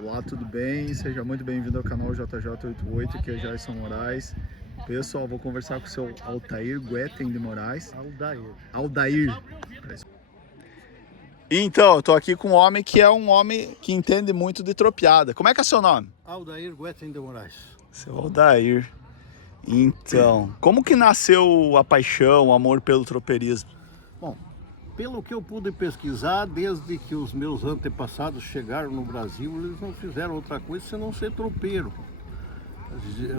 Olá, tudo bem? Seja muito bem-vindo ao canal JJ88, aqui é Jason Moraes. Pessoal, vou conversar com o seu Altair Guetem de Moraes. Aldair. Então, eu tô aqui com um homem que é um homem que entende muito de tropeada. Como é que é seu nome? Aldair Guetem de Moraes. Seu Aldair. Então, como que nasceu a paixão, o amor pelo tropeirismo? Bom, pelo que eu pude pesquisar, desde que os meus antepassados chegaram no Brasil, eles não fizeram outra coisa senão ser tropeiro.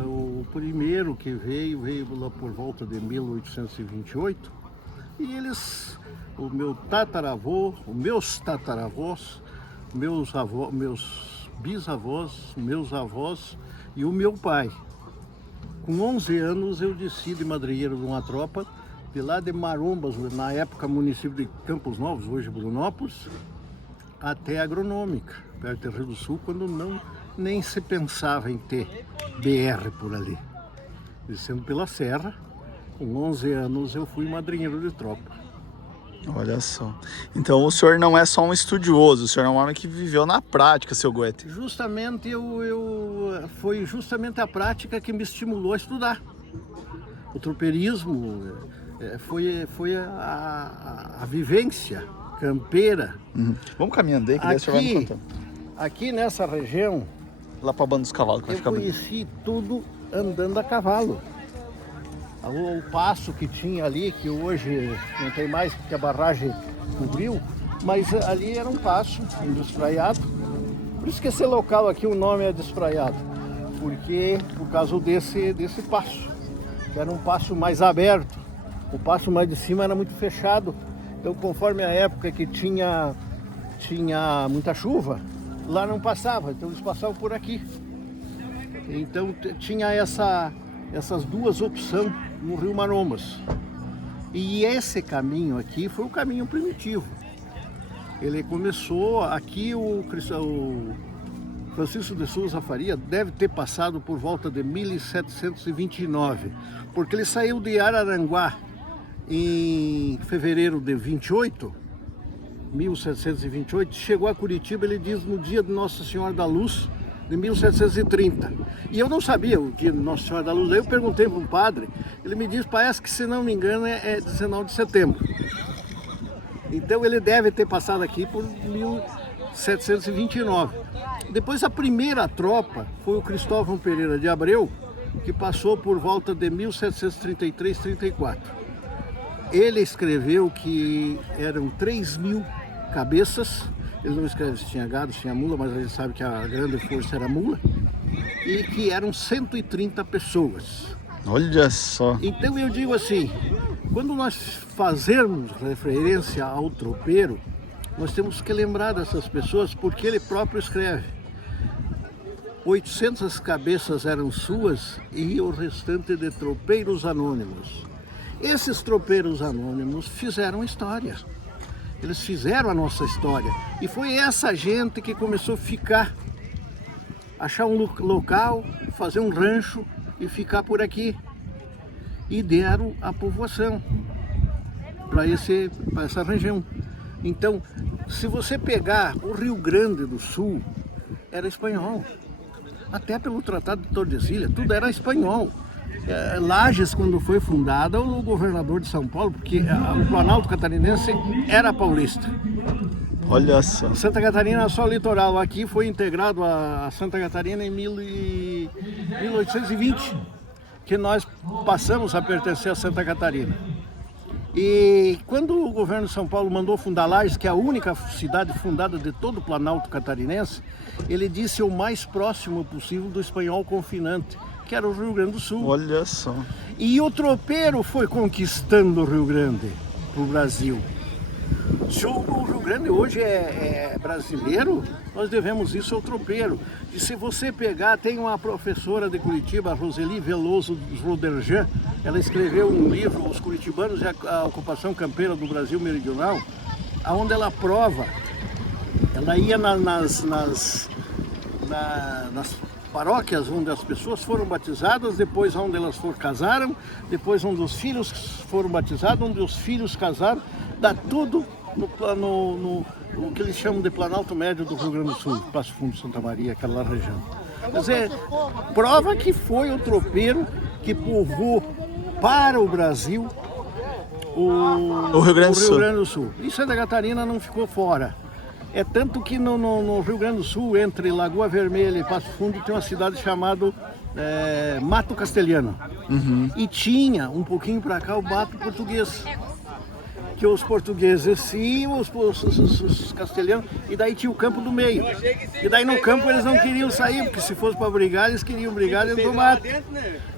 O primeiro que veio lá por volta de 1828, e eles, o meu tataravô, os meus tataravós, meus bisavós, meus avós e o meu pai. Com 11 anos eu desci de madrinheiro de uma tropa, de lá de Marombas, na época município de Campos Novos, hoje Brunópolis, até a Agronômica, perto do Rio do Sul, quando nem se pensava em ter BR por ali. Descendo pela serra, com 11 anos eu fui madrinheiro de tropa. Olha só. Então o senhor não é só um estudioso, o senhor é um homem que viveu na prática, seu Guetem. Justamente foi justamente a prática que me estimulou a estudar. O tropeirismo foi a vivência campeira. Vamos caminhando aí, que daí o senhor vai me contando. Aqui nessa região, Lá pra banda dos cavalos, que vai eu ficar bonito. conheci tudo andando a cavalo. O passo que tinha ali, que hoje não tem mais porque a barragem cobriu, mas ali era um passo despraiado. Por isso que esse local aqui o nome é despraiado, por causa desse passo, que era um passo mais aberto. O passo mais de cima era muito fechado, então conforme a época que tinha muita chuva, lá não passava, então eles passavam por aqui. Então tinha essas duas opções no Rio Marombas. E esse caminho aqui foi o caminho primitivo. Ele começou aqui, o Francisco de Souza Faria deve ter passado por volta de 1729, porque ele saiu de Araranguá em fevereiro de 1728, chegou a Curitiba, ele diz, no dia de Nossa Senhora da Luz, de 1730. E eu não sabia o dia de Nossa Senhora da Luz. Aí eu perguntei para um padre, ele me disse, parece que se não me engano é 19 de setembro. Então ele deve ter passado aqui por 1729. Depois a primeira tropa foi o Cristóvão Pereira de Abreu, que passou por volta de 1733, 34. Ele escreveu que eram 3.000 cabeças. Ele não escreve se tinha gado, se tinha mula, mas a gente sabe que a grande força era mula. E que eram 130 pessoas. Olha só. Então eu digo assim, quando nós fazermos referência ao tropeiro, nós temos que lembrar dessas pessoas, porque ele próprio escreve. 800 cabeças eram suas e o restante de tropeiros anônimos. Esses tropeiros anônimos fizeram história. Eles fizeram a nossa história. E foi essa gente que começou a achar um local, fazer um rancho e ficar por aqui. E deram a povoação para essa região. Então, se você pegar o Rio Grande do Sul, era espanhol. Até pelo Tratado de Tordesilhas, tudo era espanhol. Lages, quando foi fundada, o governador de São Paulo, porque o Planalto Catarinense era paulista. Olha só. Santa Catarina era só litoral. Aqui foi integrado a Santa Catarina em 1820, que nós passamos a pertencer a Santa Catarina. E quando o governo de São Paulo mandou fundar Lages, que é a única cidade fundada de todo o Planalto Catarinense, ele disse o mais próximo possível do espanhol confinante, que era o Rio Grande do Sul. Olha só. E o tropeiro foi conquistando o Rio Grande para o Brasil. Se o Rio Grande hoje é brasileiro, nós devemos isso ao tropeiro. E se você pegar, tem uma professora de Curitiba, Roseli Veloso Roderjan, ela escreveu um livro, Os Curitibanos e a Ocupação Campeira do Brasil Meridional, onde ela prova, ela ia nas paróquias onde as pessoas foram batizadas, depois onde elas casaram, depois onde os filhos foram batizados, onde os filhos casaram, dá tudo o que eles chamam de Planalto Médio do Rio Grande do Sul, Passo Fundo, Santa Maria, aquela região. Quer dizer, prova que foi o tropeiro que povoou para o Brasil o Rio Grande do Sul. E Santa Catarina não ficou fora. É tanto que no Rio Grande do Sul, entre Lagoa Vermelha e Passo Fundo, tem uma cidade chamada Mato Castelhano. E tinha, um pouquinho para cá, o Mato Português. Que os portugueses iam, os castelhanos, e daí tinha o campo do meio. E daí no campo eles não queriam sair, porque se fosse para brigar, eles queriam brigar dentro do mato.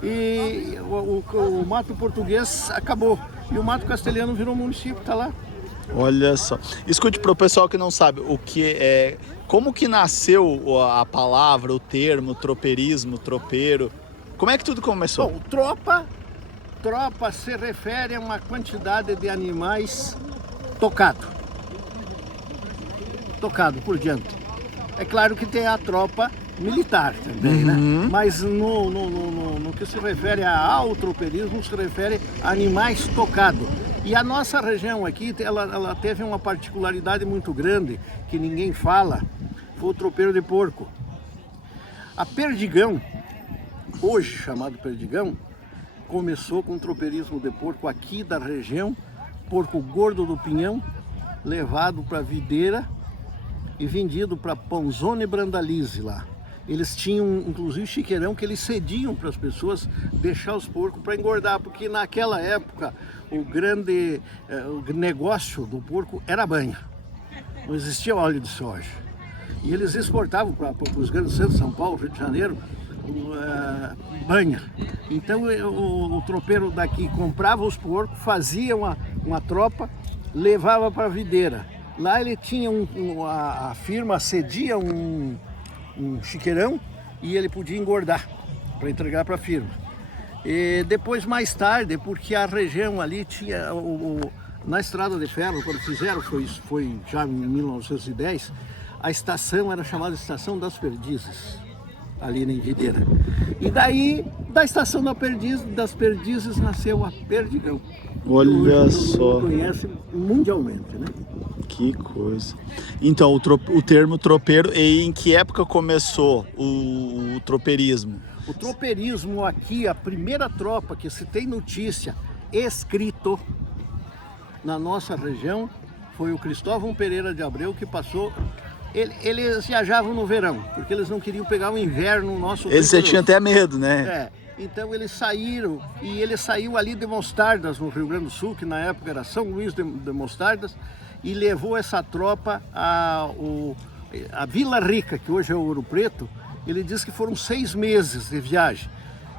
E o Mato Português acabou. E o Mato Castelhano virou município, está lá. Olha só. Escute, para o pessoal que não sabe, como que nasceu a palavra, o termo, tropeirismo, tropeiro? Como é que tudo começou? Bom, tropa se refere a uma quantidade de animais tocado por diante. É claro que tem a tropa militar também, né? Mas no que se refere ao tropeirismo, se refere a animais tocados. E a nossa região aqui, ela teve uma particularidade muito grande, que ninguém fala, foi o tropeiro de porco. A Perdigão, hoje chamado Perdigão, começou com o tropeirismo de porco aqui da região, porco gordo do Pinhão, levado para Videira e vendido para Ponzone e Brandalize lá. Eles tinham, inclusive, chiqueirão que eles cediam para as pessoas deixar os porcos para engordar, porque naquela época o grande negócio do porco era banha. Não existia óleo de soja. E eles exportavam para os grandes centros, São Paulo, Rio de Janeiro, banha. Então o tropeiro daqui comprava os porcos, fazia uma tropa, levava para a videira. Lá ele tinha a firma cedia um chiqueirão e ele podia engordar para entregar para a firma. E depois, mais tarde, porque a região ali tinha na estrada de ferro, quando fizeram, foi já em 1910, a estação era chamada Estação das Perdizes, ali em Videira. E daí, da Estação das Perdizes, nasceu a Perdigão. Olha só. Conhece mundialmente, né? Que coisa. Então, o termo tropeiro, e em que época começou o tropeirismo? O tropeirismo aqui, a primeira tropa que se tem notícia escrito na nossa região, foi o Cristóvão Pereira de Abreu, que passou. Eles viajavam no verão, porque eles não queriam pegar o inverno nosso. Eles tinham até medo, né? Então eles saíram, e ele saiu ali de Mostardas, no Rio Grande do Sul, que na época era São Luís de Mostardas, e levou essa tropa a Vila Rica, que hoje é Ouro Preto. Ele disse que foram 6 meses de viagem.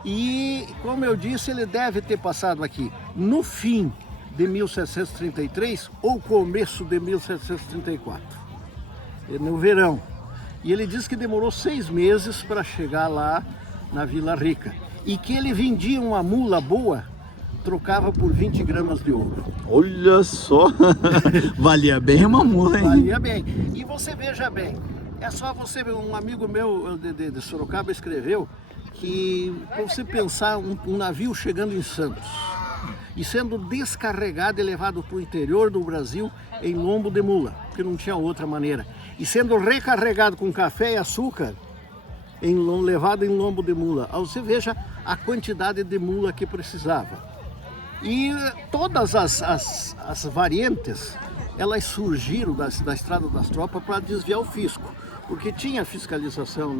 E, como eu disse, ele deve ter passado aqui no fim de 1733 ou começo de 1734, no verão. E ele disse que demorou 6 meses para chegar lá na Vila Rica. E que ele vendia uma mula boa, trocava por 20 gramas de ouro. Olha só, valia bem uma mula, hein? Valia bem. E você veja bem, é só você ver, um amigo meu de Sorocaba escreveu que, para você pensar, um navio chegando em Santos e sendo descarregado e levado para o interior do Brasil em lombo de mula, porque não tinha outra maneira, e sendo recarregado com café e açúcar, levado em lombo de mula. Você veja a quantidade de mula que precisava. E todas as variantes, elas surgiram da Estrada das Tropas para desviar o fisco, porque tinha fiscalização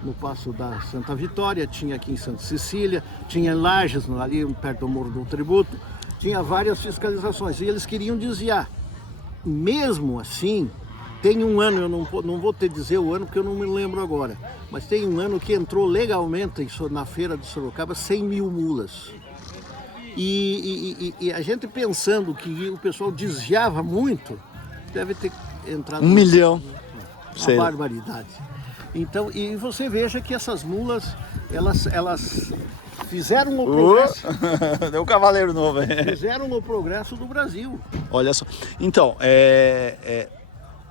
no Passo da Santa Vitória, tinha aqui em Santa Cecília, tinha em Lages, ali perto do Morro do Tributo, tinha várias fiscalizações, e eles queriam desviar. Mesmo assim, tem um ano, eu não vou te dizer o ano porque eu não me lembro agora, mas tem um ano que entrou legalmente na feira de Sorocaba 100 mil mulas. E a gente pensando que o pessoal desviava muito, deve ter entrado... 1 milhão. Uma barbaridade. Então, e você veja que essas mulas, elas fizeram o progresso... Deu um cavaleiro novo, hein? Fizeram o progresso do Brasil. Olha só. Então,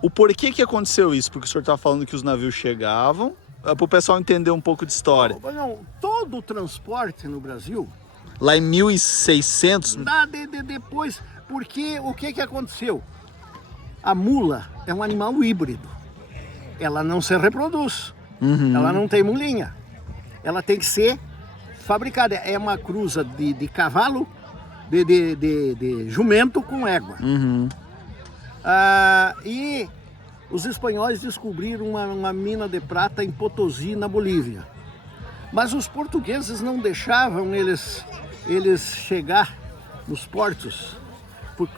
o porquê que aconteceu isso? Porque o senhor está falando que os navios chegavam, para o pessoal entender um pouco de história. Não, todo o transporte no Brasil... Lá em 1600... Depois, porque o que aconteceu? A mula é um animal híbrido. Ela não se reproduz. Ela não tem mulinha. Ela tem que ser fabricada. É uma cruza de cavalo, de jumento com égua. E os espanhóis descobriram uma mina de prata em Potosí, na Bolívia. Mas os portugueses não deixavam eles chegar nos portos.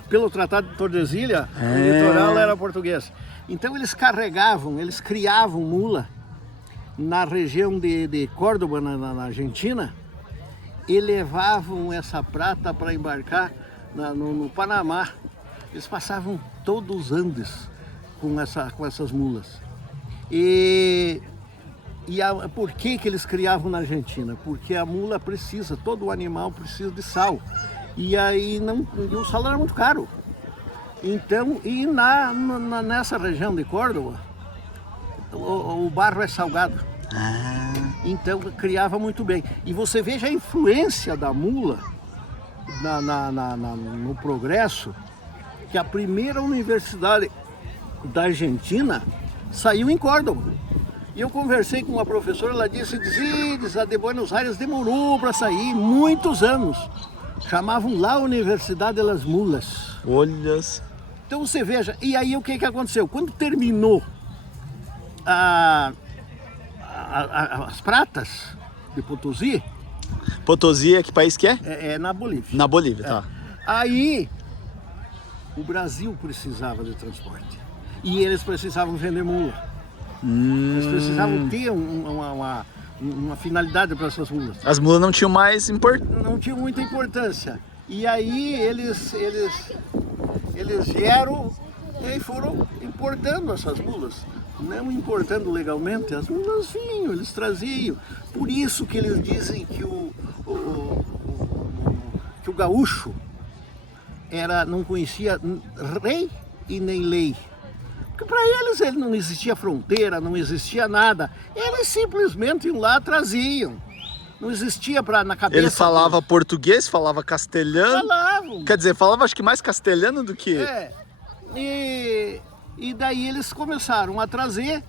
Pelo Tratado de Tordesilhas, o litoral era português. Então eles criavam mula na região de Córdoba, na Argentina, e levavam essa prata para embarcar no Panamá. Eles passavam todos os Andes com essas mulas. Por que eles criavam na Argentina? Porque a mula precisa, todo animal precisa de sal. E aí o sal era muito caro. Então, nessa região de Córdoba, o barro é salgado. Então criava muito bem. E você veja a influência da mula no progresso, que a primeira universidade da Argentina saiu em Córdoba. E eu conversei com uma professora, ela disse, a de Buenos Aires demorou para sair muitos anos. Chamavam lá a Universidade de las Mulas. Olha. Então você veja, e aí o que aconteceu? Quando terminou as pratas de Potosí... Potosí é que país que é? É na Bolívia. Na Bolívia, tá. Aí o Brasil precisava de transporte. E eles precisavam vender mula. Eles precisavam ter uma finalidade para essas mulas. As mulas não tinham mais Não tinham muita importância. E aí eles vieram e foram importando essas mulas. Não importando legalmente, as mulas vinham, eles traziam. Por isso que eles dizem que o gaúcho não conhecia rei e nem lei. Porque para eles não existia fronteira, não existia nada. Eles simplesmente iam lá, traziam. Não existia na cabeça. Ele falava português, falava castelhano. Falavam. Quer dizer, falava acho que mais castelhano do que... E daí eles começaram a trazer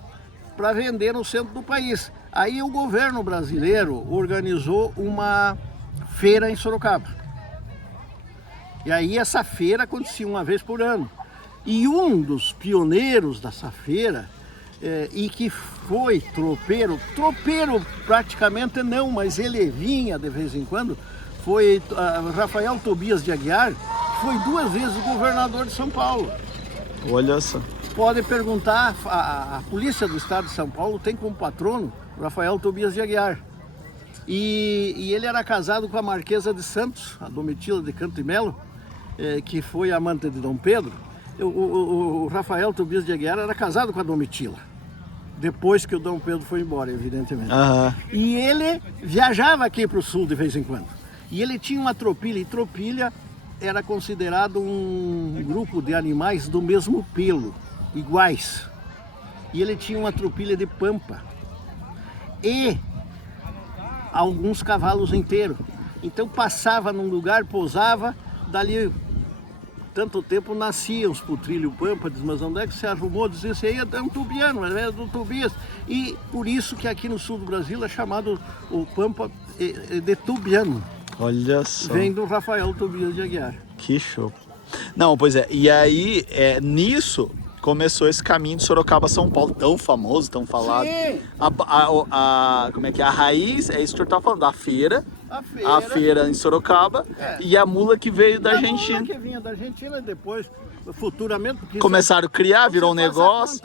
para vender no centro do país. Aí o governo brasileiro organizou uma feira em Sorocaba. E aí essa feira acontecia uma vez por ano. E um dos pioneiros dessa feira, e que foi tropeiro praticamente não, mas ele vinha de vez em quando, foi Rafael Tobias de Aguiar, que foi 2 vezes governador de São Paulo. Olha só. Pode perguntar, a Polícia do Estado de São Paulo tem como patrono Rafael Tobias de Aguiar. E ele era casado com a Marquesa de Santos, a Domitila de Canto e Melo, que foi amante de Dom Pedro. O Rafael Tobias de Aguiar era casado com a Domitila, depois que o Dom Pedro foi embora, evidentemente. E ele viajava aqui para o sul de vez em quando. E ele tinha uma tropilha, e tropilha era considerado um grupo de animais do mesmo pelo, iguais. E ele tinha uma tropilha de pampa e alguns cavalos inteiros. Então passava num lugar, pousava, dali tanto tempo nasciam os putrilhos pampa, diz, mas onde é que você arrumou? Dizia assim, é um tubiano, é do Tobias. E por isso que aqui no sul do Brasil é chamado o pampa de tubiano. Olha só. Vem do Rafael Tobias de Aguiar. Que show. Não, pois é. E aí, nisso, começou esse caminho de Sorocaba a São Paulo, tão famoso, tão falado. Sim. Como é que é? A raiz, é isso que o senhor tá falando, a feira A feira em Sorocaba, e a mula que veio da Argentina. A mula que vinha da Argentina e depois, futuramente... Começaram a criar, virou um negócio.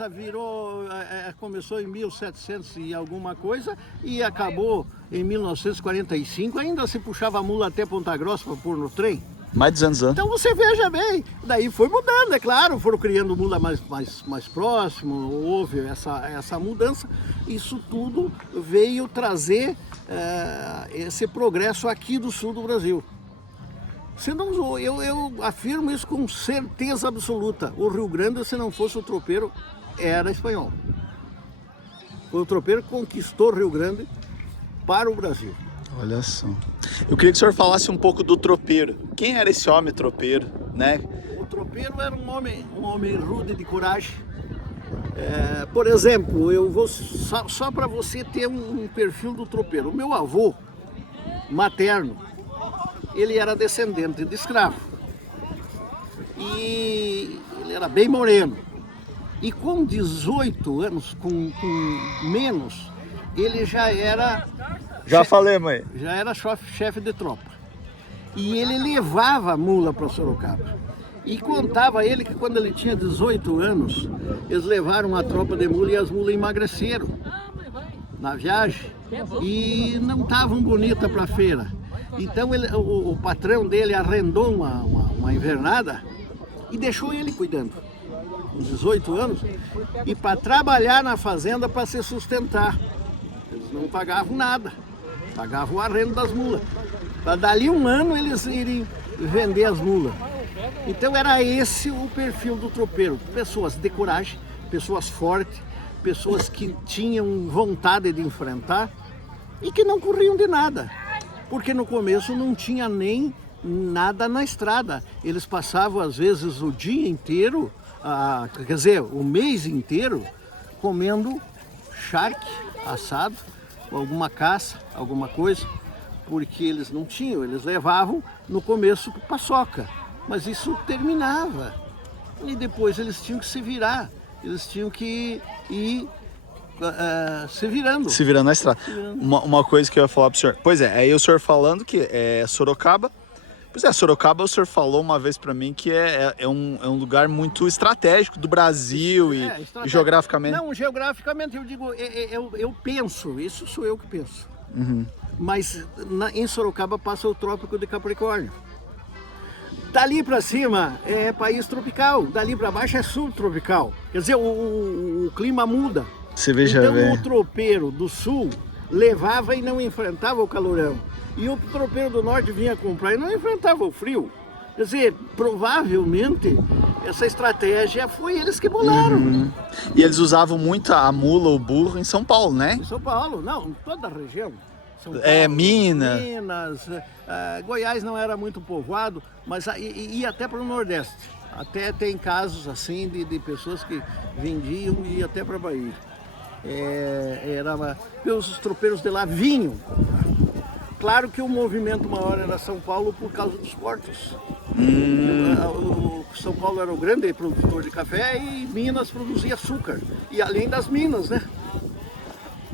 Começou em 1700 e alguma coisa e acabou em 1945. Ainda se puxava a mula até Ponta Grossa para pôr no trem. Mais de 200 anos. Então você veja bem, daí foi mudando, é claro, foram criando mula mais próximo, houve essa mudança. Isso tudo veio trazer esse progresso aqui do sul do Brasil. Eu afirmo isso com certeza absoluta. O Rio Grande, se não fosse o tropeiro, era espanhol. O tropeiro conquistou o Rio Grande para o Brasil. Olha só. Eu queria que o senhor falasse um pouco do tropeiro. Quem era esse homem tropeiro, né? tropeiro era um homem rude de coragem. Por exemplo, eu vou só para você ter um perfil do tropeiro. O meu avô materno, ele era descendente de escravo. E ele era bem moreno. E com 18 anos, com menos, ele já era... Já falei, mãe. Já era chefe de tropa. E ele levava a mula para Sorocaba. E contava ele que quando ele tinha 18 anos, eles levaram a tropa de mula e as mulas emagreceram na viagem e não estavam bonitas para a feira. Então o patrão dele arrendou uma invernada e deixou ele cuidando, com 18 anos, e para trabalhar na fazenda para se sustentar. Eles não pagavam nada, pagavam o arrendo das mulas. Para dali um ano eles irem vender as mulas. Então era esse o perfil do tropeiro, pessoas de coragem, pessoas fortes, pessoas que tinham vontade de enfrentar e que não corriam de nada, porque no começo não tinha nem nada na estrada. Eles passavam às vezes o dia inteiro, quer dizer, o mês inteiro, comendo charque assado, alguma caça, alguma coisa, porque eles não tinham, eles levavam no começo paçoca. Mas isso terminava e depois eles tinham que se virar, eles tinham que ir se virando. Se virando na estrada. Uma coisa que eu ia falar pro senhor, pois é, aí o senhor falando que é Sorocaba, pois é, Sorocaba o senhor falou uma vez para mim que é um lugar muito estratégico do Brasil e geograficamente. Não, geograficamente eu digo, eu penso, isso sou eu que penso. Uhum. Mas em Sorocaba passa o Trópico de Capricórnio. Dali para cima é país tropical, dali para baixo é subtropical. Quer dizer, o clima muda. Você veja então bem. O tropeiro do sul levava e não enfrentava o calorão. E o tropeiro do norte vinha comprar e não enfrentava o frio. Quer dizer, provavelmente essa estratégia foi eles que bolaram. Uhum. E eles usavam muito a mula, o burro em São Paulo, né? Em São Paulo, não, em toda a região. São Paulo, Minas, Goiás não era muito povoado, mas ia até para o Nordeste. Até tem casos assim de pessoas que vendiam e iam até para a Bahia. Os tropeiros de lá vinham. Claro que o movimento maior era São Paulo por causa dos portos. São Paulo era o grande produtor de café e Minas produzia açúcar. E além das minas, né?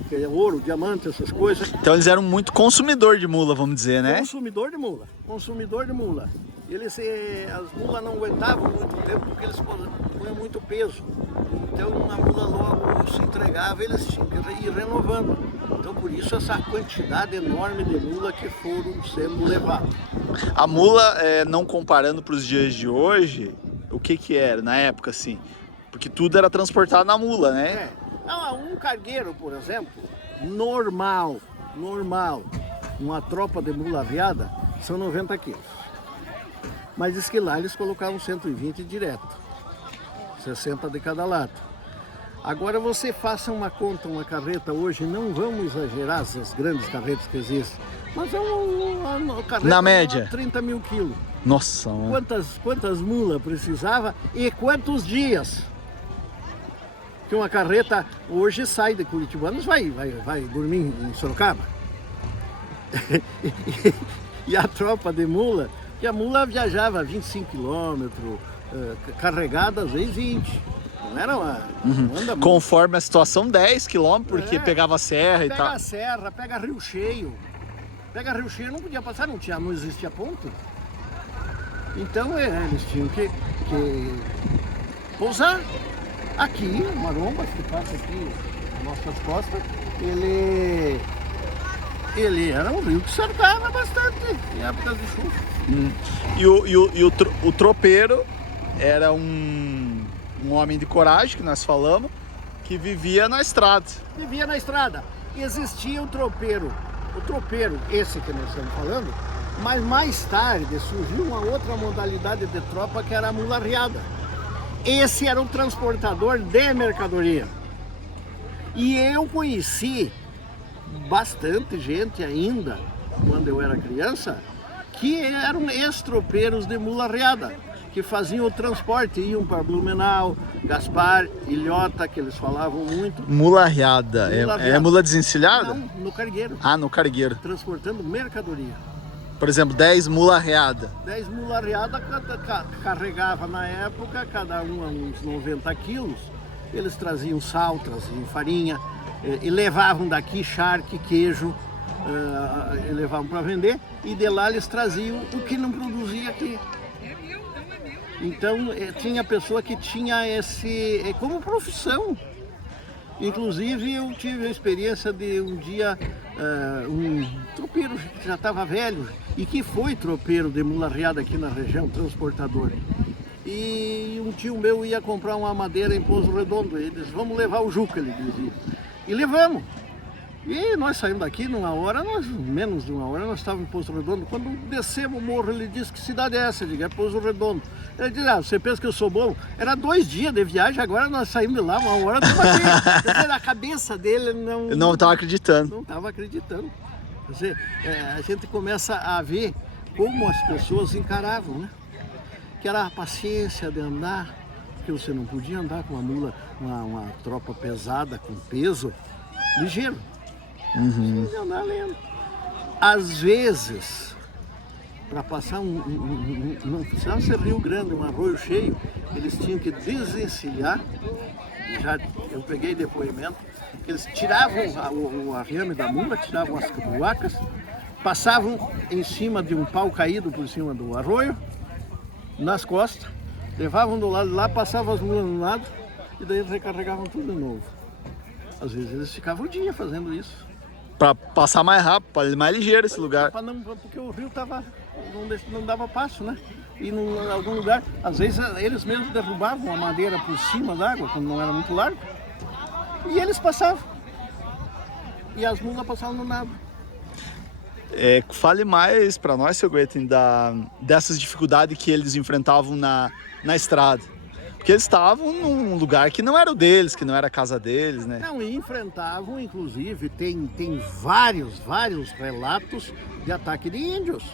Que é ouro, diamante, essas coisas. Então eles eram muito consumidor de mula, vamos dizer, né? Consumidor de mula, consumidor de mula. As mulas não aguentavam muito tempo porque eles punham muito peso. Então a mula logo se entregava e eles tinham que ir renovando. Então por isso essa quantidade enorme de mula que foram sendo levadas. A mula, não comparando para os dias de hoje, o que era na época assim? Porque tudo era transportado na mula, né? Um cargueiro, por exemplo, normal, uma tropa de mula aviada são 90 quilos. Mas diz que lá eles colocavam 120 direto, 60 de cada lado. Agora você faça uma conta, uma carreta hoje, não vamos exagerar essas grandes carretas que existem, mas é uma carreta na média 30 mil quilos. Nossa, quantas mulas precisava e quantos dias? Que uma carreta hoje sai de Curitibanos, vai dormir em Sorocaba. E a tropa de mula, que a mula viajava 25 quilômetros, carregada às vezes 20. Não era uma... Não anda conforme a situação, 10 quilômetros, porque pegava a serra e tal. Pega a serra, pega Rio Cheio. Pega Rio Cheio, não podia passar, não existia ponto. Então eles tinham que pousar. Aqui, o Marombas, que passa aqui nas nossas costas, ele era um rio que cercava bastante em épocas de chuva. E o tropeiro era um homem de coragem, que nós falamos, que vivia na estrada. Vivia na estrada. Existia o tropeiro, esse que nós estamos falando, mas mais tarde surgiu uma outra modalidade de tropa que era a mula arriada. Esse era um transportador de mercadoria. E eu conheci bastante gente ainda, quando eu era criança, que eram ex-tropeiros de mula arriada, que faziam o transporte, iam para Blumenau, Gaspar, Ilhota, que eles falavam muito. Mula arriada. Mula É arriada. mula desencilhada? Não, no cargueiro, Ah, no cargueiro. transportando mercadoria. Por exemplo, 10 mula arriada. 10 mula arriada carregava na época, cada uma uns 90 quilos. Eles traziam sal, traziam farinha, e levavam daqui charque, queijo, e levavam para vender, e de lá eles traziam o que não produzia aqui. Então tinha pessoa que tinha esse como profissão. Inclusive eu tive a experiência de um dia um tropeiro que já estava velho e que foi tropeiro de mula arriada aqui na região, transportador. E um tio meu ia comprar uma madeira em Pouso Redondo. Ele disse, vamos levar o Juca, ele dizia. E levamos. E nós saímos daqui numa hora, menos de uma hora, nós estávamos em Pouso Redondo. Quando descemos o morro, ele disse, que cidade é essa? Eu digo, é Pouso Redondo. Ele disse, você pensa que eu sou bom? Era 2 dias de viagem, agora nós saímos de lá, uma hora, estamos aqui. Quer dizer, a cabeça dele não... Eu não estava acreditando. Não estava acreditando. Quer dizer, a gente começa a ver como as pessoas encaravam, né? Que era a paciência de andar, porque você não podia andar com uma mula, uma tropa pesada, com peso ligeiro. Você podia andar lento. Às vezes, para passar não precisava ser Rio Grande, um arroio cheio, eles tinham que desencilhar. Já eu peguei depoimento, eles tiravam o arame da mula, tiravam as buacas, passavam em cima de um pau caído por cima do arroio, nas costas, levavam do lado de lá, passavam as mulas no lado e daí eles recarregavam tudo de novo. Às vezes eles ficavam o dia fazendo isso. Para passar mais rápido, para ir mais ligeiro esse lugar. Porque o rio não dava passo, né? E em algum lugar, às vezes eles mesmos derrubavam a madeira por cima da água, quando não era muito largo, e eles passavam. E as mulas passavam no nada. Fale mais para nós, seu Goethen, dessas dificuldades que eles enfrentavam na estrada. Porque eles estavam num lugar que não era o deles, que não era a casa deles, né? Não, e enfrentavam, inclusive, tem vários relatos de ataque de índios.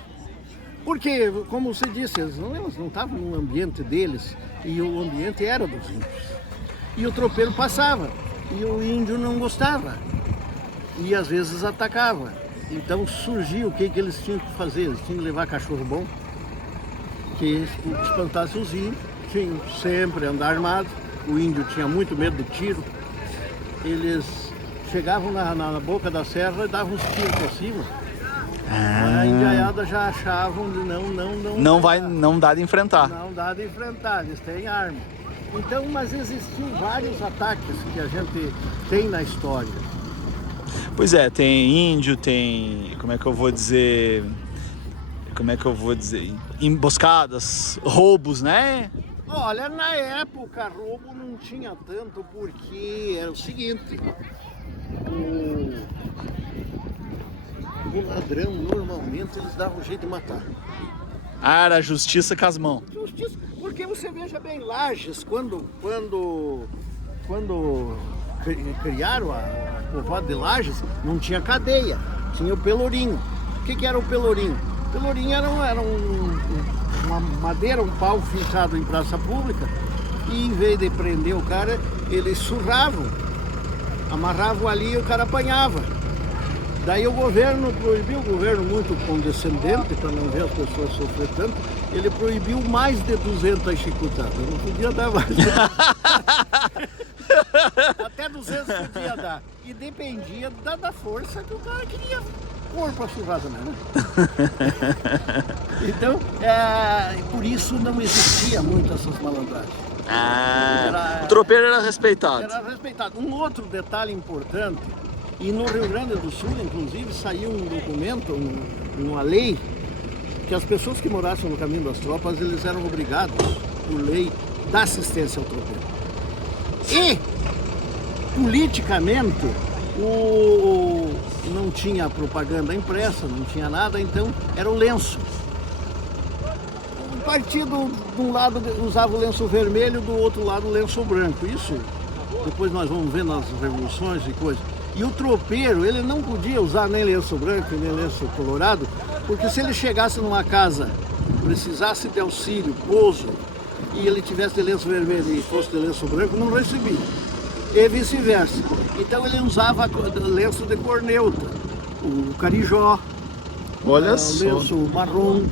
Porque, como você disse, eles não estavam no ambiente deles, e o ambiente era dos índios. E o tropeiro passava, e o índio não gostava, e às vezes atacava. Então surgiu o que eles tinham que fazer, eles tinham que levar cachorro bom, que espantasse os índios. Tinham sempre andar armado, o índio tinha muito medo do tiro. Eles chegavam na boca da serra e davam uns tiros por cima. A indiaiada já achavam de não dá de enfrentar. Não dá de enfrentar, eles têm arma. Então, mas existiam vários ataques que a gente tem na história. Pois é, tem índio, tem, como é que eu vou dizer, emboscadas, roubos, né? Olha, na época roubo não tinha tanto, porque era o seguinte, o ladrão normalmente eles davam jeito de matar. Ah, era justiça com as mãos. Justiça, porque você veja bem, Lages, quando criaram a povoada de Lages, não tinha cadeia, tinha o pelourinho. O que era o pelourinho? O pelourinho era uma madeira, um pau fincado em praça pública, e em vez de prender o cara, eles surravam, amarravam ali e o cara apanhava. Daí o governo proibiu, o governo muito condescendente, para não ver as pessoas sofrer tanto, ele proibiu mais de 200 chicotadas, não podia dar mais. Até 200 podia dar, e dependia da força que o cara queria pôr para surrar também, né? Então, por isso não existia muito essas malandragens. O tropeiro era respeitado. Era respeitado. Um outro detalhe importante, e no Rio Grande do Sul, inclusive, saiu um documento, uma lei, que as pessoas que morassem no caminho das tropas, eles eram obrigados, por lei, dar assistência ao tropeiro. E, politicamente, não tinha propaganda impressa, não tinha nada, então era o lenço. O partido, de um lado, usava o lenço vermelho, do outro lado, o lenço branco. Isso, depois nós vamos ver nas revoluções e coisas. E o tropeiro, ele não podia usar nem lenço branco, nem lenço colorado, porque se ele chegasse numa casa, precisasse de auxílio, pouso, e ele tivesse de lenço vermelho e fosse de lenço branco, não recebia. E vice-versa. Então ele usava lenço de cor neutra, o carijó, Olha o só. lenço marrom,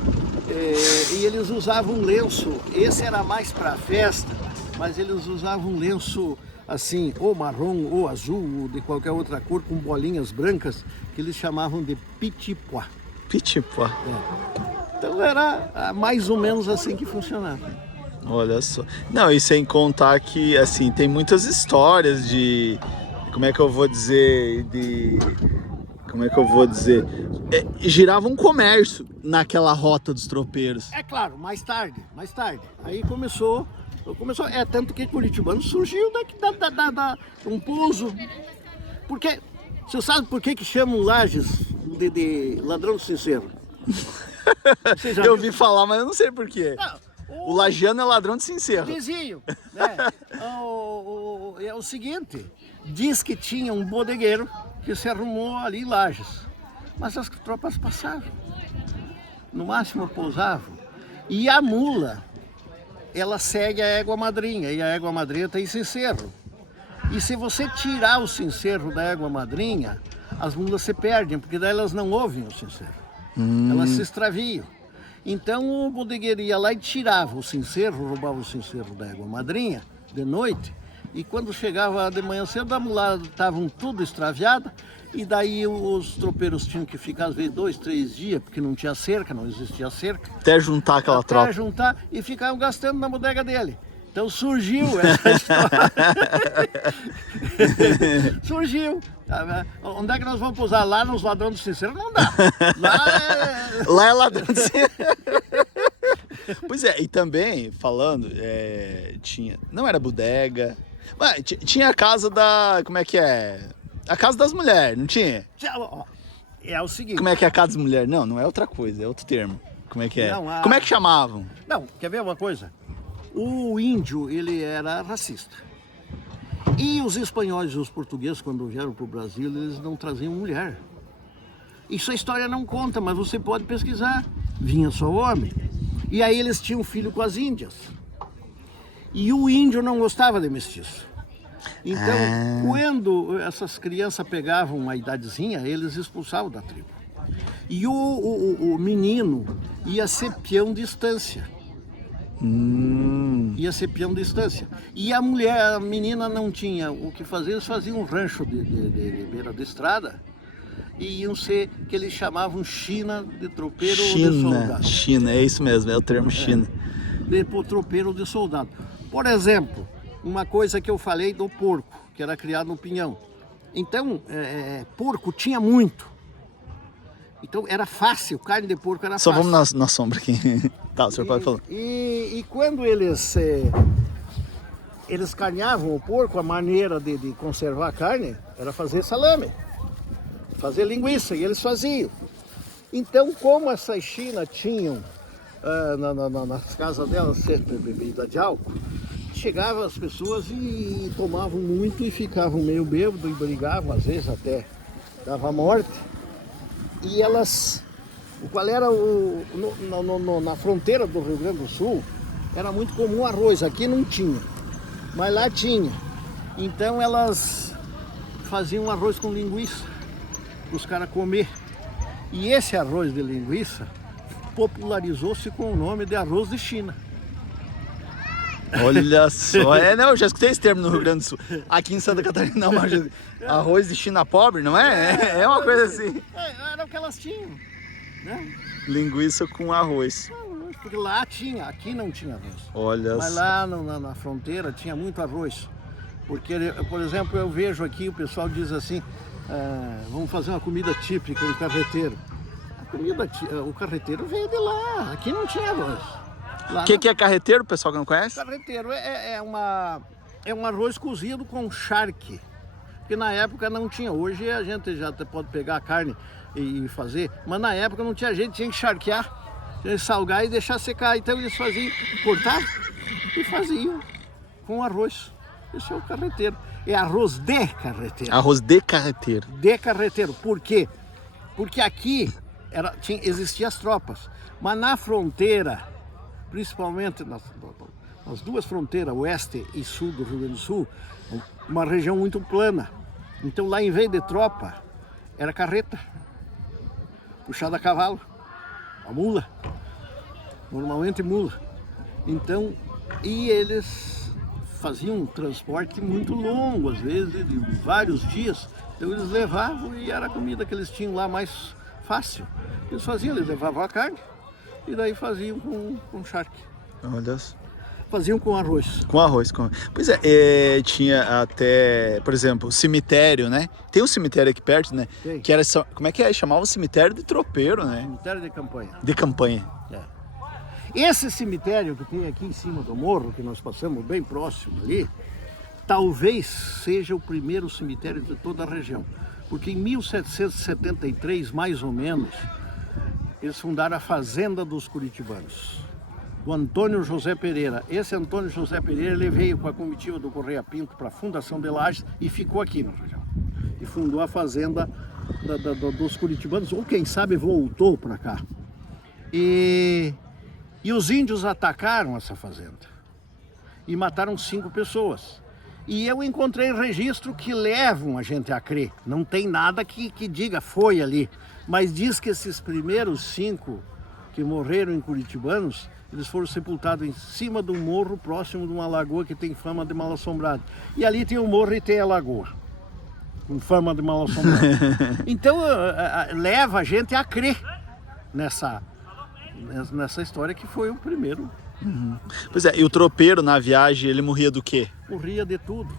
e eles usavam um lenço, esse era mais para festa, mas eles usavam um lenço assim, ou marrom, ou azul, ou de qualquer outra cor, com bolinhas brancas, que eles chamavam de pitipois. Pitipá. Então era mais ou menos assim que funcionava. Olha só. Não, e sem contar que, assim, tem muitas histórias de... Como é que eu vou dizer? Girava um comércio naquela rota dos tropeiros. É claro, mais tarde. Aí começou, tanto que Curitibano surgiu um pouso. Porque, você sabe por que chamam Lages de Ladrão do Sincero? Você já Eu viu? ouvi falar, mas eu não sei por quê. O lagiano é ladrão de sincero. Vizinho, né? É o seguinte, diz que tinha um bodegueiro que se arrumou ali em Lages, mas as tropas passavam, no máximo pousavam, e a mula, ela segue a égua madrinha, e a égua madrinha tem cencerro, e se você tirar o cencerro da égua madrinha, as mulas se perdem, porque daí elas não ouvem o cencerro, elas se extraviam. Então o bodegueiro ia lá e tirava o cencerro, roubava o cencerro da égua madrinha de noite, e quando chegava de manhã cedo, a mulada estavam tudo extraviada, e daí os tropeiros tinham que ficar às vezes 2, 3 dias, porque não tinha cerca, não existia cerca, Até juntar aquela até tropa. juntar e ficavam gastando na bodega dele. Então surgiu essa história. Surgiu. Onde é que nós vamos pousar? Lá nos ladrões do sincero? Não dá. Lá é ladrão de sincero. Pois é, e também, falando, tinha... Não era bodega, mas tinha a casa da... Como é que é? A casa das mulheres, não tinha? É o seguinte. Como é que é a casa das mulheres? Não, não é outra coisa, é outro termo. Como é que é? Não, Como é que chamavam? Não, quer ver uma coisa? O índio, ele era racista. E os espanhóis e os portugueses, quando vieram para o Brasil, eles não traziam mulher. Isso a história não conta, mas você pode pesquisar. Vinha só homem. E aí eles tinham filho com as índias. E o índio não gostava de mestiço. Então, quando essas crianças pegavam a idadezinha, eles expulsavam da tribo. E o menino ia ser peão de estância. Ia ser peão de estância. E a mulher, a menina não tinha o que fazer, eles faziam um rancho de beira de estrada e iam ser que eles chamavam China de tropeiro ou de soldado. China, é isso mesmo, é o termo China. De tropeiro ou de soldado. Por exemplo, uma coisa que eu falei do porco, que era criado no pinhão. Então, porco tinha muito. Então era fácil, carne de porco era Só fácil. vamos na sombra aqui. Tá, o senhor pode falar. E quando eles carneavam o porco, a maneira de conservar a carne era fazer salame, fazer linguiça, e eles faziam. Então, como essas chinas tinham nas casas delas sempre bebida de álcool, chegavam as pessoas e tomavam muito e ficavam meio bêbados e brigavam, às vezes até dava morte. E elas, qual era na fronteira do Rio Grande do Sul, era muito comum arroz, aqui não tinha, mas lá tinha. Então elas faziam arroz com linguiça, para os caras comer. E esse arroz de linguiça popularizou-se com o nome de arroz de China. Olha só, não, eu já escutei esse termo no Rio Grande do Sul. Aqui em Santa Catarina não, mas arroz de China pobre, não é? É uma coisa assim. Era o que elas tinham, né? Linguiça com arroz. Porque lá tinha, aqui não tinha arroz. Olha Mas só. lá na fronteira tinha muito arroz. Porque, por exemplo, eu vejo aqui, o pessoal diz assim, vamos fazer uma comida típica, um carreteiro. O carreteiro veio de lá, aqui não tinha arroz. O que é carreteiro, pessoal que não conhece? Carreteiro é um arroz cozido com charque, porque na época não tinha. Hoje a gente já pode pegar a carne e fazer, mas na época não tinha jeito, tinha que charquear, tinha que salgar e deixar secar. Então eles faziam, cortar e faziam com arroz. Esse é o carreteiro. É arroz de carreteiro. Arroz de carreteiro. De carreteiro. Por quê? Porque aqui existiam as tropas, mas na fronteira, principalmente as duas fronteiras, oeste e sul do Rio Grande do Sul, uma região muito plana. Então lá, em vez de tropa, era carreta, puxada a cavalo, a mula, normalmente mula. Então, e eles faziam um transporte muito longo, às vezes de vários dias. Então eles levavam e era a comida que eles tinham lá mais fácil. Eles faziam, eles levavam a carne e daí faziam com charque. Olha só. Faziam com arroz. Com arroz. Pois tinha até, por exemplo, cemitério, né? Tem um cemitério aqui perto, né? Tem. Que era, como é que é? Chamava cemitério de tropeiro, né? Cemitério de campanha. De campanha. É. Esse cemitério que tem aqui em cima do morro, que nós passamos bem próximo ali, talvez seja o primeiro cemitério de toda a região. Porque em 1773, mais ou menos, eles fundaram a Fazenda dos Curitibanos, do Antônio José Pereira. Esse Antônio José Pereira, ele veio com a comitiva do Correia Pinto para a Fundação de Lages e ficou aqui na região. E fundou a Fazenda dos Curitibanos, ou quem sabe voltou para cá. E os índios atacaram essa fazenda e mataram 5 pessoas. E eu encontrei registro que levam a gente a crer. Não tem nada que diga foi ali. Mas diz que esses primeiros 5 que morreram em Curitibanos, eles foram sepultados em cima de um morro próximo de uma lagoa que tem fama de mal-assombrada. E ali tem o morro e tem a lagoa, com fama de mal-assombrada. Então leva a gente a crer nessa história que foi o primeiro. Pois é, e o tropeiro na viagem, ele morria do quê? Morria de tudo.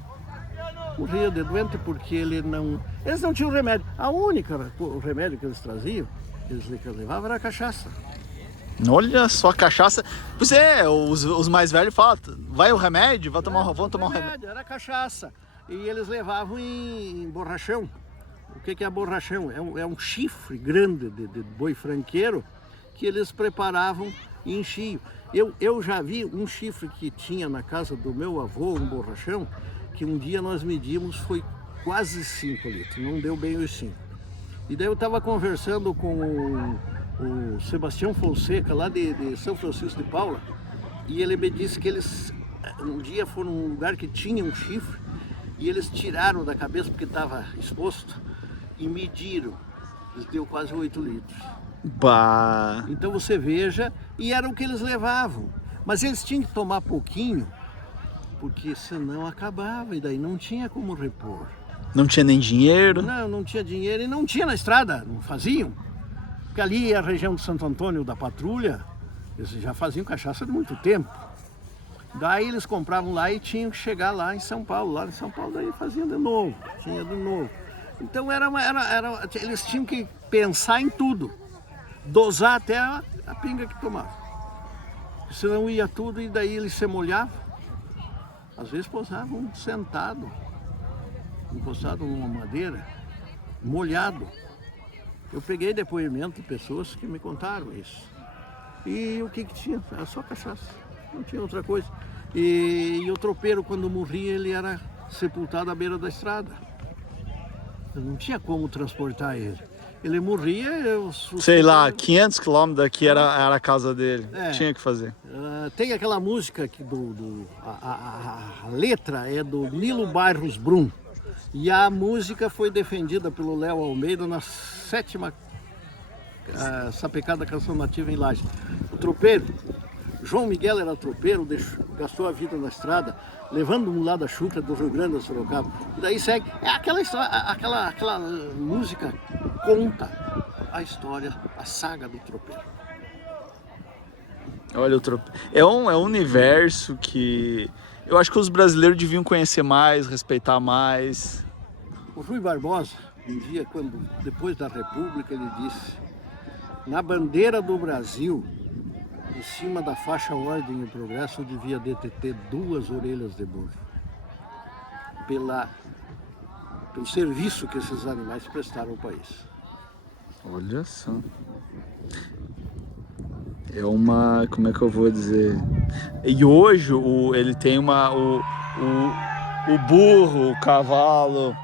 Morria de doente porque eles não tinham remédio. O remédio que eles traziam, eles levavam era a cachaça. Olha só, cachaça. Pois é, os mais velhos falam, vai o remédio, vamos tomar um remédio. Era cachaça. E eles levavam em borrachão. O que é borrachão? É um chifre grande de boi franqueiro que eles preparavam e enchiam. Eu já vi um chifre que tinha na casa do meu avô, um borrachão, que um dia nós medimos, foi quase 5 litros, não deu bem os 5. E daí eu estava conversando com o Sebastião Fonseca, lá de São Francisco de Paula, e ele me disse que eles um dia foram num lugar que tinha um chifre, e eles tiraram da cabeça porque estava exposto, e mediram, eles deu quase 8 litros. Bah. Então você veja, e era o que eles levavam. Mas eles tinham que tomar pouquinho, porque senão acabava, e daí não tinha como repor. Não tinha nem dinheiro? Não tinha dinheiro, e não tinha na estrada, não faziam. Porque ali é a região de Santo Antônio da Patrulha, eles já faziam cachaça de muito tempo. Daí eles compravam lá e tinham que chegar lá em São Paulo. Lá em São Paulo daí faziam de novo, tinha de novo. Então eles tinham que pensar em tudo. Dosar até a pinga que tomava. Senão ia tudo e daí eles se molhavam. Às vezes pousavam sentado, encostado numa madeira, molhado. Eu peguei depoimento de pessoas que me contaram isso. E o que tinha? Era só cachaça, não tinha outra coisa. E o tropeiro, quando morria, ele era sepultado à beira da estrada. Não tinha como transportar ele. Ele morria... Sei lá, 500 quilômetros daqui era a casa dele. Tinha que fazer. Tem aquela música que a letra é do Nilo Bairros Brum. E a música foi defendida pelo Léo Almeida na 7ª Sapecada Canção Nativa em Lages. O tropeiro, João Miguel era tropeiro, gastou a vida na estrada, levando um lado da Chucra do Rio Grande a Sorocaba. E daí segue, aquela história, aquela música conta a história, a saga do tropeiro. Olha, o tropeiro é um universo que eu acho que os brasileiros deviam conhecer mais, respeitar mais. O Rui Barbosa, um dia, depois da República, ele disse: na bandeira do Brasil, em cima da faixa Ordem e Progresso, devia ter 2 orelhas de burro. Pelo serviço que esses animais prestaram ao país. Olha só. É uma... como é que eu vou dizer? E hoje ele tem o burro, o cavalo...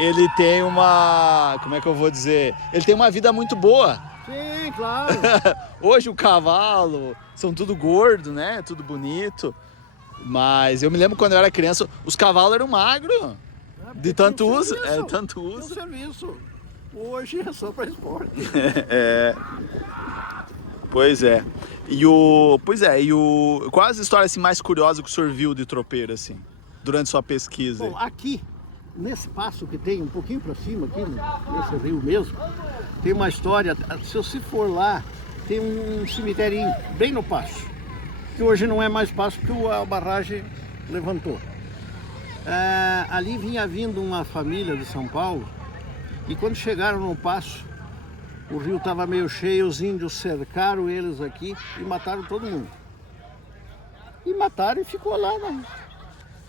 ele tem uma... como é que eu vou dizer? Ele tem uma vida muito boa. Sim, Sim, claro. Hoje o cavalo são tudo gordo, né? Tudo bonito. Mas eu me lembro quando eu era criança, os cavalos eram magros. De tanto uso. É, tanto Tem um uso. serviço. Hoje é só para esporte. É. Pois é. Quais as histórias assim, mais curiosas que o senhor viu de tropeiro, assim, durante sua pesquisa? Bom, aqui, nesse passo que tem um pouquinho para cima, aqui nesse rio mesmo, tem uma história. Se você for lá, tem um cemiterinho bem no passo, que hoje não é mais passo porque a barragem levantou. Ali vinha vindo uma família de São Paulo e quando chegaram no passo, o rio estava meio cheio, os índios cercaram eles aqui e mataram todo mundo. E mataram e ficou lá, né?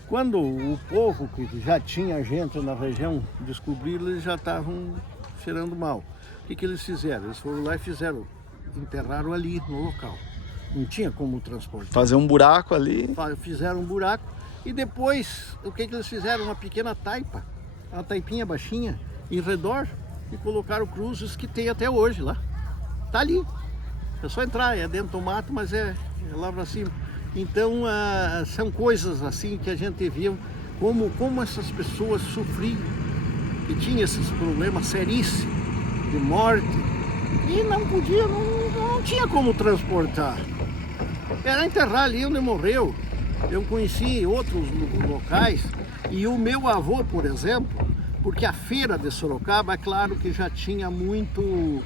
Quando o povo, que já tinha gente na região, descobriram, eles já estavam cheirando mal. O que eles fizeram? Eles foram lá e enterraram ali no local. Não tinha como transportar. Fazer um buraco ali. Fizeram um buraco e depois, o que eles fizeram? Uma pequena taipa, uma taipinha baixinha, em redor, e colocaram cruzes que tem até hoje lá. Tá ali. É só entrar, é dentro do mato, mas é lá pra cima. Então, são coisas assim que a gente via como essas pessoas sofriam, que tinham esses problemas seríssimos de morte e não podia, não tinha como transportar. Era enterrar ali onde morreu. Eu conheci outros locais e o meu avô, por exemplo, porque a feira de Sorocaba, é claro que já tinha muito,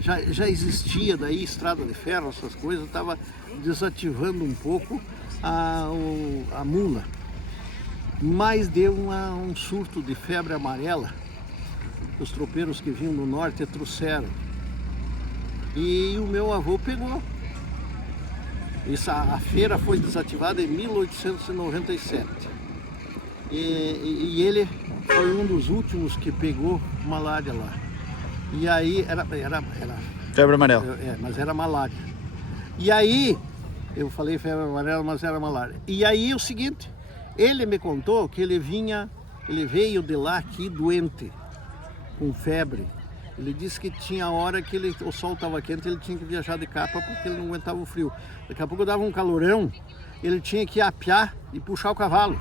já existia daí estrada de ferro, essas coisas, estava desativando um pouco a mula. Mas deu um surto de febre amarela, os tropeiros que vinham do norte trouxeram. E o meu avô pegou. A feira foi desativada em 1897. E ele foi um dos últimos que pegou malária lá. E aí era Febre amarela. mas era malária. E aí, eu falei febre amarela, mas era malária. E aí o seguinte, ele me contou que ele veio de lá aqui doente, com febre. Ele disse que tinha hora que o sol estava quente, ele tinha que viajar de capa porque ele não aguentava o frio. Daqui a pouco dava um calorão, ele tinha que apiar e puxar o cavalo.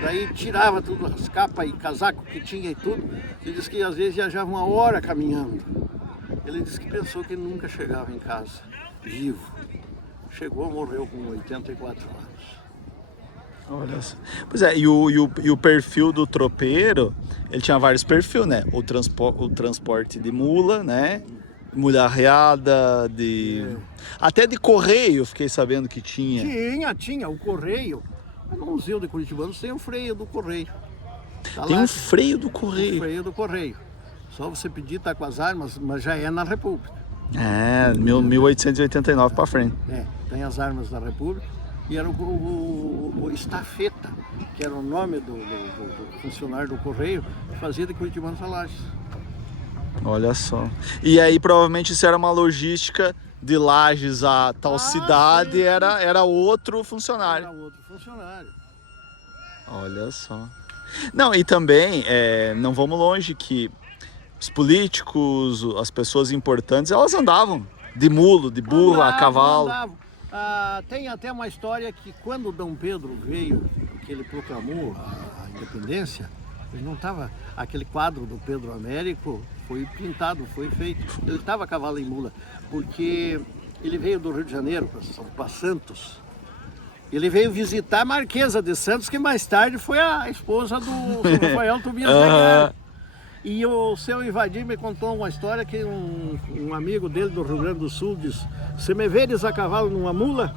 Daí tirava tudo, as capas e casaco que tinha e tudo. Ele disse que às vezes viajava uma hora caminhando. Ele disse que pensou que nunca chegava em casa vivo. Chegou, morreu com 84 anos. Olha só. Pois é, e o perfil do tropeiro, ele tinha vários perfis, né? O transporte de mula, né? Mula arreada, até de correio, fiquei sabendo que tinha. Tinha o correio. No Museu de Curitibanos tem o freio do correio. Tem um freio do correio. O freio do correio. Só você pedir, tá com as armas, mas já é na República. 1889 para frente. Tem as armas da República. E era o estafeta, que era o nome do funcionário do correio, que fazia de Curitibanos a Lages. Olha só. E aí provavelmente isso era uma logística de Lages a tal cidade, sim. Era outro funcionário. Era outro funcionário. Olha só. Não, e também, não vamos longe que os políticos, as pessoas importantes, elas andavam de mulo, de burro, a cavalo. Tem até uma história que quando Dom Pedro veio, que ele proclamou a independência, ele não estava, aquele quadro do Pedro Américo foi pintado, foi feito, ele estava a cavalo e mula, porque ele veio do Rio de Janeiro para Santos, ele veio visitar a Marquesa de Santos, que mais tarde foi a esposa do Rafael Tobias Vergara. E o seu Ivadir me contou uma história que um amigo dele do Rio Grande do Sul disse: "Você me veres a cavalo numa mula?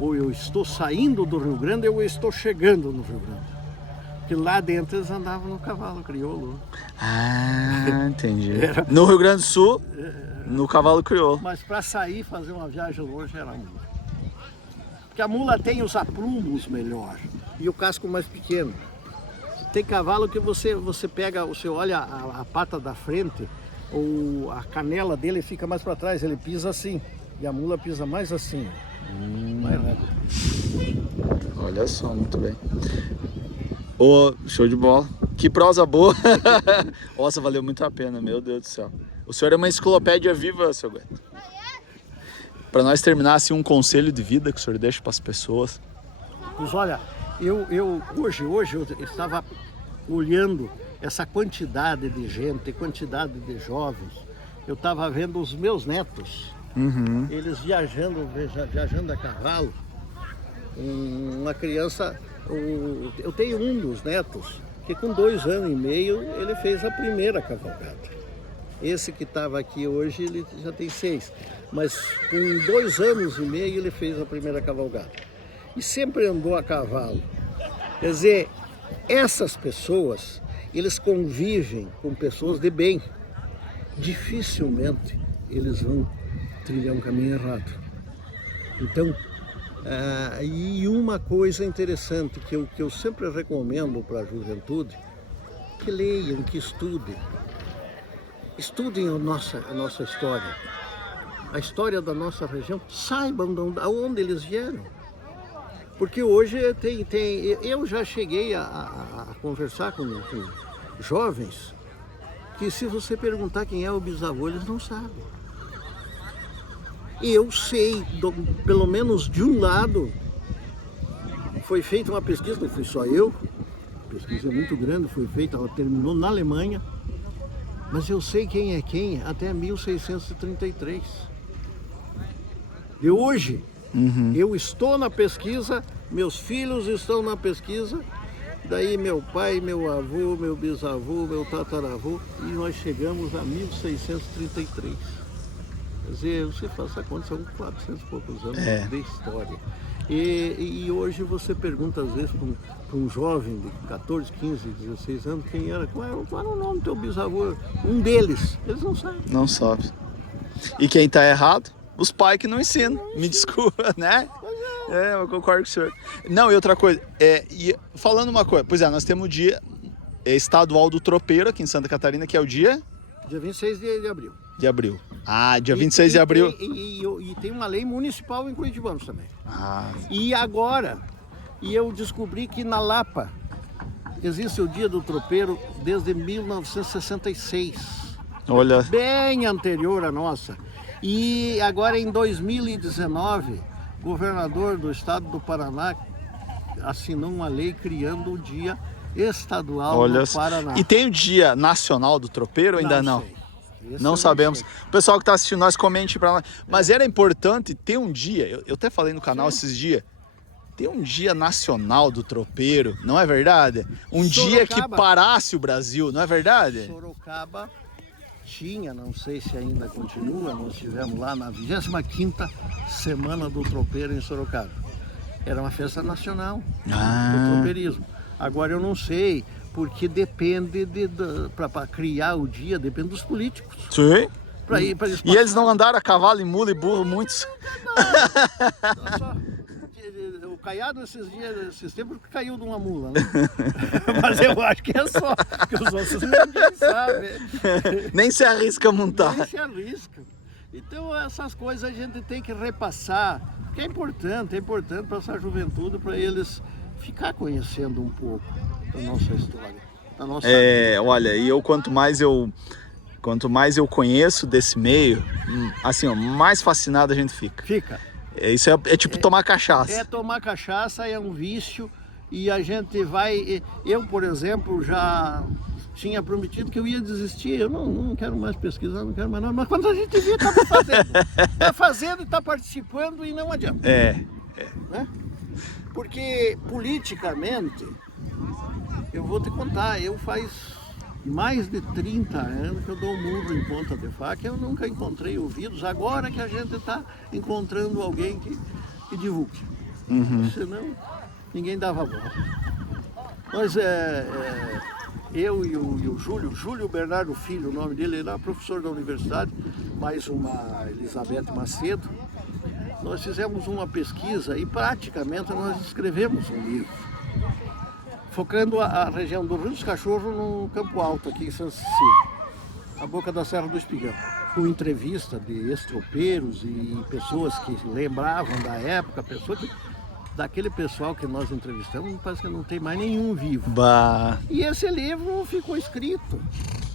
Ou eu estou saindo do Rio Grande ou eu estou chegando no Rio Grande." Porque lá dentro eles andavam no cavalo crioulo. Entendi. No Rio Grande do Sul, no cavalo crioulo. Mas para sair, fazer uma viagem longe era a mula. Porque a mula tem os aprumos melhor e o casco mais pequeno. Tem cavalo que você pega, você olha a pata da frente, ou a canela dele fica mais para trás, ele pisa assim. E a mula pisa mais assim. Mais rápido. Olha só, muito bem. Show de bola. Que prosa boa. Nossa, valeu muito a pena, meu Deus do céu. O senhor é uma enciclopédia viva, seu Gueto. Para nós terminar, assim, um conselho de vida que o senhor deixa para as pessoas. Pois olha, hoje eu estava olhando essa quantidade de gente, quantidade de jovens. Eu estava vendo os meus netos, eles viajando a cavalo. Uma criança, eu tenho um dos netos que com 2 anos e meio ele fez a primeira cavalgada. Esse que estava aqui hoje, ele já tem 6, mas com 2 anos e meio ele fez a primeira cavalgada. E sempre andou a cavalo. Quer dizer, essas pessoas, eles convivem com pessoas de bem. Dificilmente eles vão trilhar um caminho errado. Então, e uma coisa interessante que eu sempre recomendo para a juventude, que leiam, que estudem. Estudem a nossa história, a história da nossa região, saibam de onde eles vieram. Porque hoje eu já cheguei a conversar com jovens que se você perguntar quem é o bisavô, eles não sabem. E eu sei, pelo menos de um lado, foi feita uma pesquisa, não fui só eu, a pesquisa é muito grande, foi feita, ela terminou na Alemanha, mas eu sei quem é quem até 1633. De hoje, eu estou na pesquisa, meus filhos estão na pesquisa, daí meu pai, meu avô, meu bisavô, meu tataravô, e nós chegamos a 1633. Quer dizer, você faz a conta, são 400 e poucos anos de história. E hoje você pergunta às vezes para um jovem de 14, 15, 16 anos quem era, qual era o nome do teu bisavô? Um deles, eles não sabem. Não sabe. E quem tá errado? Os pais que não ensinam. Me desculpa, né? Eu concordo com o senhor. Não, e outra coisa, e falando uma coisa, pois nós temos o dia estadual do tropeiro aqui em Santa Catarina, que é o dia? Dia 26 de abril. De abril. Dia 26 de abril. E tem uma lei municipal em Curitibanos também. E agora, eu descobri que na Lapa existe o Dia do Tropeiro desde 1966. Olha. Bem anterior à nossa. E agora em 2019, o governador do estado do Paraná assinou uma lei criando o Dia Estadual do Paraná. E tem o Dia Nacional do Tropeiro ou ainda não? Não sabemos. Sei. O pessoal que está assistindo nós, comente para nós. Mas era importante ter um dia, eu até falei no canal esses dias, ter um dia nacional do tropeiro, não é verdade? Um dia que parasse o Brasil, não é verdade? Sorocaba tinha, não sei se ainda continua, nós estivemos lá na 25ª Semana do Tropeiro em Sorocaba. Era uma festa nacional do tropeirismo. Agora eu não sei, porque depende para criar o dia, depende dos políticos. Sim. E eles não andaram a cavalo e mula e burro muitos? O Caiado esses tempos caiu de uma mula, né? Mas eu acho que é só, que os outros ninguém sabe. Nem se arrisca a montar. Nem se arrisca. Então essas coisas a gente tem que repassar, porque é importante para essa juventude, para eles ficar conhecendo um pouco da nossa história, da nossa vida. Olha, e quanto mais eu conheço desse meio, assim, mais fascinado a gente fica. Isso é tipo tomar cachaça. Tomar cachaça é um vício e a gente vai... Eu, por exemplo, já tinha prometido que eu ia desistir. Eu não quero mais pesquisar, não quero mais nada. Mas quando a gente vê, está fazendo. Está fazendo e está participando e não adianta. Né? Porque politicamente, eu vou te contar, eu faz mais de 30 anos que eu dou um murro em ponta de faca, eu nunca encontrei ouvidos, agora que a gente está encontrando alguém que divulgue. Senão, ninguém dava bola. Mas eu e o Júlio Bernardo Filho, o nome dele, ele era professor da universidade, mais uma Elizabeth Macedo, nós fizemos uma pesquisa e praticamente nós escrevemos um livro, focando a região do Rio dos Cachorros no Campo Alto, aqui em Santa Cecília, a boca da Serra do Espigão, com entrevista de ex-tropeiros e pessoas que lembravam da época, daquele pessoal que nós entrevistamos, parece que não tem mais nenhum vivo. Bah. E esse livro ficou escrito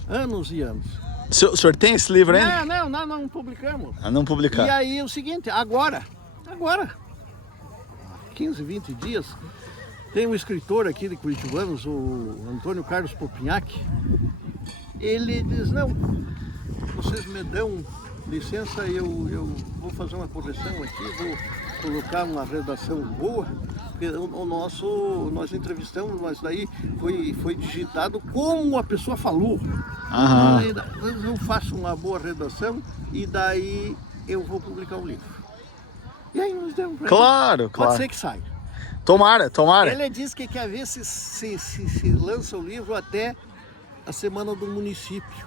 anos e anos. O senhor tem esse livro ainda? Não publicamos. A não publicar. E aí é o seguinte, agora, 15, 20 dias, tem um escritor aqui de Curitibanos, o Antônio Carlos Popinhac. Ele diz, não, vocês me dão licença, eu vou fazer uma correção aqui, vou colocar uma redação boa, porque nós entrevistamos, mas daí foi digitado como a pessoa falou. Aham. Aí, eu faço uma boa redação e daí eu vou publicar um livro. E aí nos demos pra Claro, ele. claro. Pode ser que saia. Tomara. Ele diz que quer ver se lança o livro até a semana do município,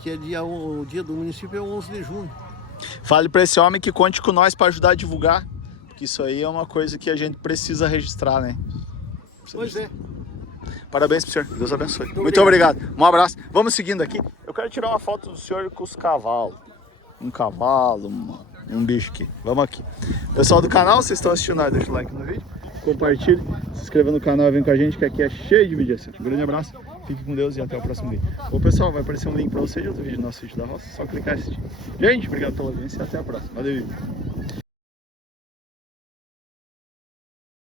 que é o dia do município é o 11 de junho. Fale para esse homem que conte com nós para ajudar a divulgar, porque isso aí é uma coisa que a gente precisa registrar, né? Pois é. Parabéns pro senhor, Deus abençoe. Muito obrigado. Um abraço. Vamos seguindo aqui. Eu quero tirar uma foto do senhor com os cavalos. Um cavalo, um bicho aqui. Vamos aqui. Pessoal do canal, vocês estão assistindo nós, deixa o like no vídeo, compartilhe, se inscreva no canal e vem com a gente, que aqui é cheio de vídeo assim. Um grande abraço, fique com Deus e até o próximo vídeo. Ô pessoal, vai aparecer um link para você de outro vídeo do nosso sítio da roça, só clicar e assistir. Gente, obrigado pela audiência e até a próxima. Valeu!